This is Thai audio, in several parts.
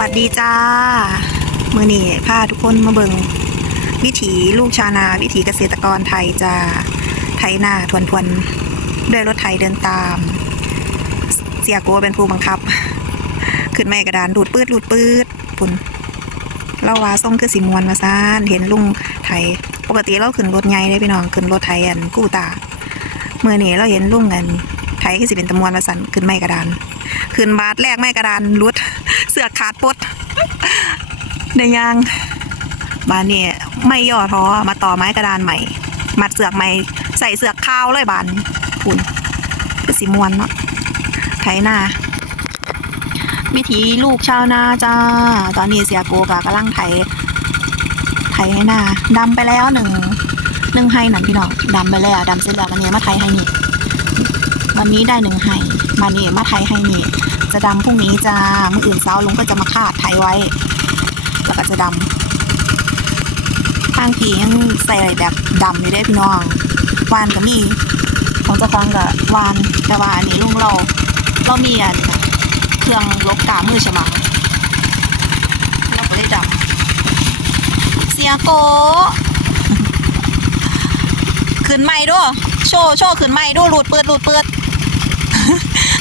วัสดีจ้า มือนี่พาทุกคนมาเบิงวิถีลูกชาวนาวิถีเกษตรกรไทยจ้าไถนาทวนทวนๆด้วยรถไถเดินตาม เสียโกเป็นผู้บังคับ ขึ้นไม่กระดานดูดปืดดูดปืดปุ่นเล่าว่าส่งคือสีมวนมาซ่านเห็นลุงไถปกติเราขึ้นรถใหญ่เลยพี่น้องขึ้นรถไถอันกู้ตาเมื่อนี้เราเห็นลุงอันไถคือสิเป็นตะมวนมาสั่นขึ้นไม่กระดาน ขึ้นบาทแรกไม่กระดานรุด เสือกขาดปดในยางบานนี่ไม่ย่อท้อมาต่อไม้กระดานใหม่ มัดเสือกใหม่ใส่เสือกข้าวเลยบานพุ่นคือสีมวนเนาะไถนาวิถีลูกชาวนาจ้า ตอนนี้เสียโกกะกำลังไถ ไถให้นาดำไปแล้วหนึ่งหนึ่งไฮหนันพี่น้องดำไปแล้วดำเสร็จแล้ววันเนี้มาไถให้นี่ วันนี้ได้หนึ่งไฮวันนี้มาไถให้นี่จะดำพรุ่งนี้จ้ามื่ออื่นเช้าลุงก็จะมาคาดไถไว้ แล้วก็จะดำทางผียังใส่แบบดำอยู่ได้พี่น้องวานก็มีของเจ้าของกับวานแต่ว่าอันนี้ลุงเราเรามีอันเครื่องลบกามือใช่ไหมเราก็ได้ดำเสียโกขึ้นไม่ด้วยโชว์โชว์ขึ้นไม่ด้วยหลุดเปิดหลุดเปิด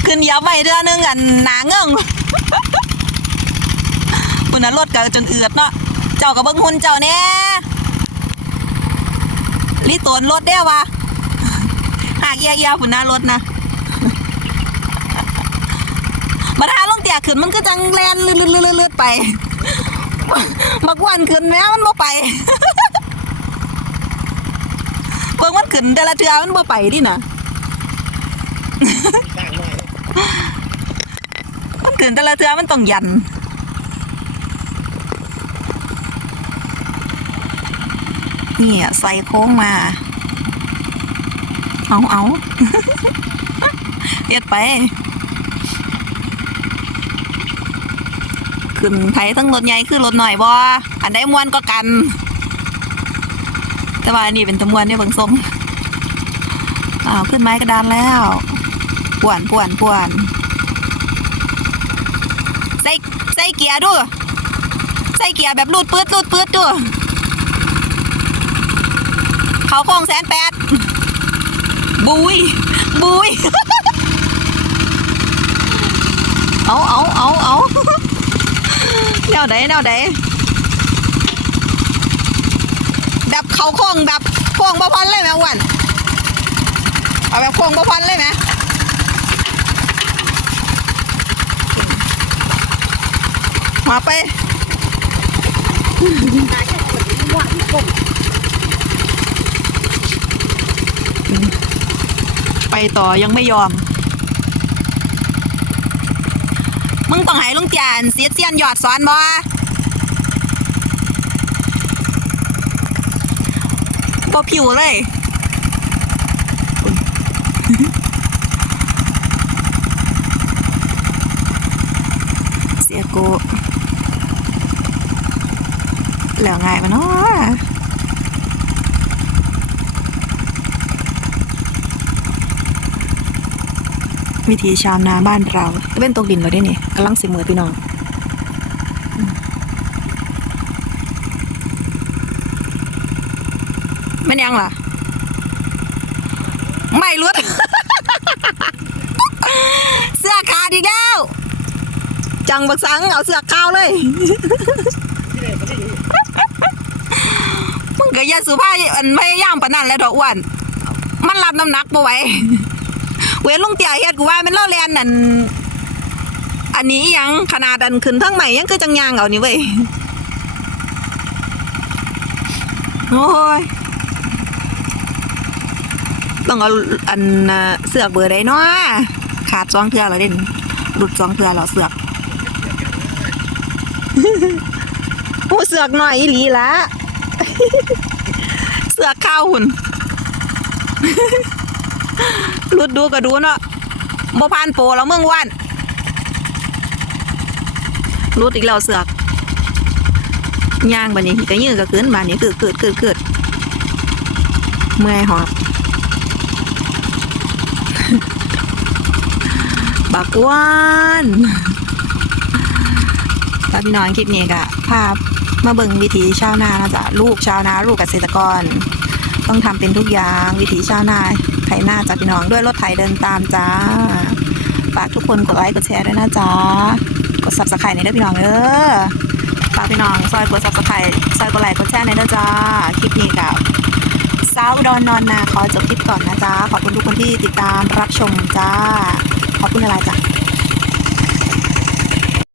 ขึ้นเยับไปเดือนนึงอันหนาเงื่งคุณน่ะรถก็จนเอือดเนาะเจ้ากับเบิ้งหุ่นเจ้าแน่ลิตวนรถเด้วะหากเอียเอียคุณน่ะรถนะบัดหาลงเตียขึ้นมันก็จังแลนลื่นๆๆๆไปบักวันขึ้นแม้มันบ่ไปเบิ่งมันขึ้นแต่ละเทือมันบ่ไปดิน่ะ มันขึ้นแต่ละเทือมันต้องยันนี่อะใส่โค้งมา เอาเอาเฮ็ดไป ขึ้นไผทั้งรถใหญ่คือรถหน่อยบ่อันใดม่วนก็กัน แต่ว่าอันนี้เป็นตะมวนเนี่ยเบิ่งสมอ้าวขึ้นไม้กระดานแล้ว ป่วนป่วนป่วนใส่ใส่เกียร์ดูใส่เกียร์แบบลูดปืดลูดปืดดูเขาโค้งแสนแปดบุยบุยเอาเอาเอาเอาแนวใดแนวใดแบบเขาโค้งแบบโค้งบ่พอนเลยไหมวันเอาแบบโค้งบ่พอนเลยไหม มาไปไปต่อยังไม่ยอม มึงต้องให้ลุงเตียนเสียเสียนหยอดสอนบ่บ่ผิวเลยเสียโก แล้วง่ายมาเนาะวิธีชาวนาบ้านเราเป็นตกดินเราได้นี่กำลังสิมือพี่น้องม่นยังล่ะ ไม่รุด เสื้อขาดอีกแล้ว จังบักสังเอาเสื้อขาวเลย มึง ก็อย่าสุภาพอันพยายามปานนั้นแหล้วดอกอ้วน มันรับน้ำหนักบ่ไหวเว้นลุงเตี่ยเฮ็ดกูว่ามันเล่าแลนนั่นอันนี้อิหยังขนาดอันขึ้นทั้งใหม่ยังคือจังยางเอานี่เว้ยโอ้ยต้องเอาอันน่ะเสือกเบอร์ใดเนาะขาดสองเทือแล้วเด่นหลุดสองเทือแล้วเสือกโอ้เสือกหน่อยอีหลีละ เสือข้าวหุ่นหลุดดูก็ดูเนาะบ่ผ่านโปรแล้วเมืองว่านหลุดอีกแล้วเสือกย่างบัดนี้ก็ยื้อก็ขึ้นบัดนี้คือเกิดเกิดเกิดเมื่อยหอบบักอ้วนตอนพี่น้องคลิปนี้ก็พาพ มาเบิ่งวิถีชาวนานะจ๊ะลูกชาวนาลูกเกษตรกร ต้องทำเป็นทุกอย่างวิถีชาวนาไถนาจ้ะพี่น้องด้วยรถไถเดินตามจ้าฝากทุกคนกดไลค์กดแชร์ด้วยนะจ๊ะกด subscribe ในเด้อพี่น้องเด้อฝากพี่น้องซอยกด subscribe ซอยกดไลค์กดแชร์ในเด้อจ้าคลิปนี้กับสาวดอนนอนนาขอจบคลิปก่อนนะจ๊ะขอบคุณทุกคนที่ติดตามรับชมจ้าขอบคุณอะไรจ้ะ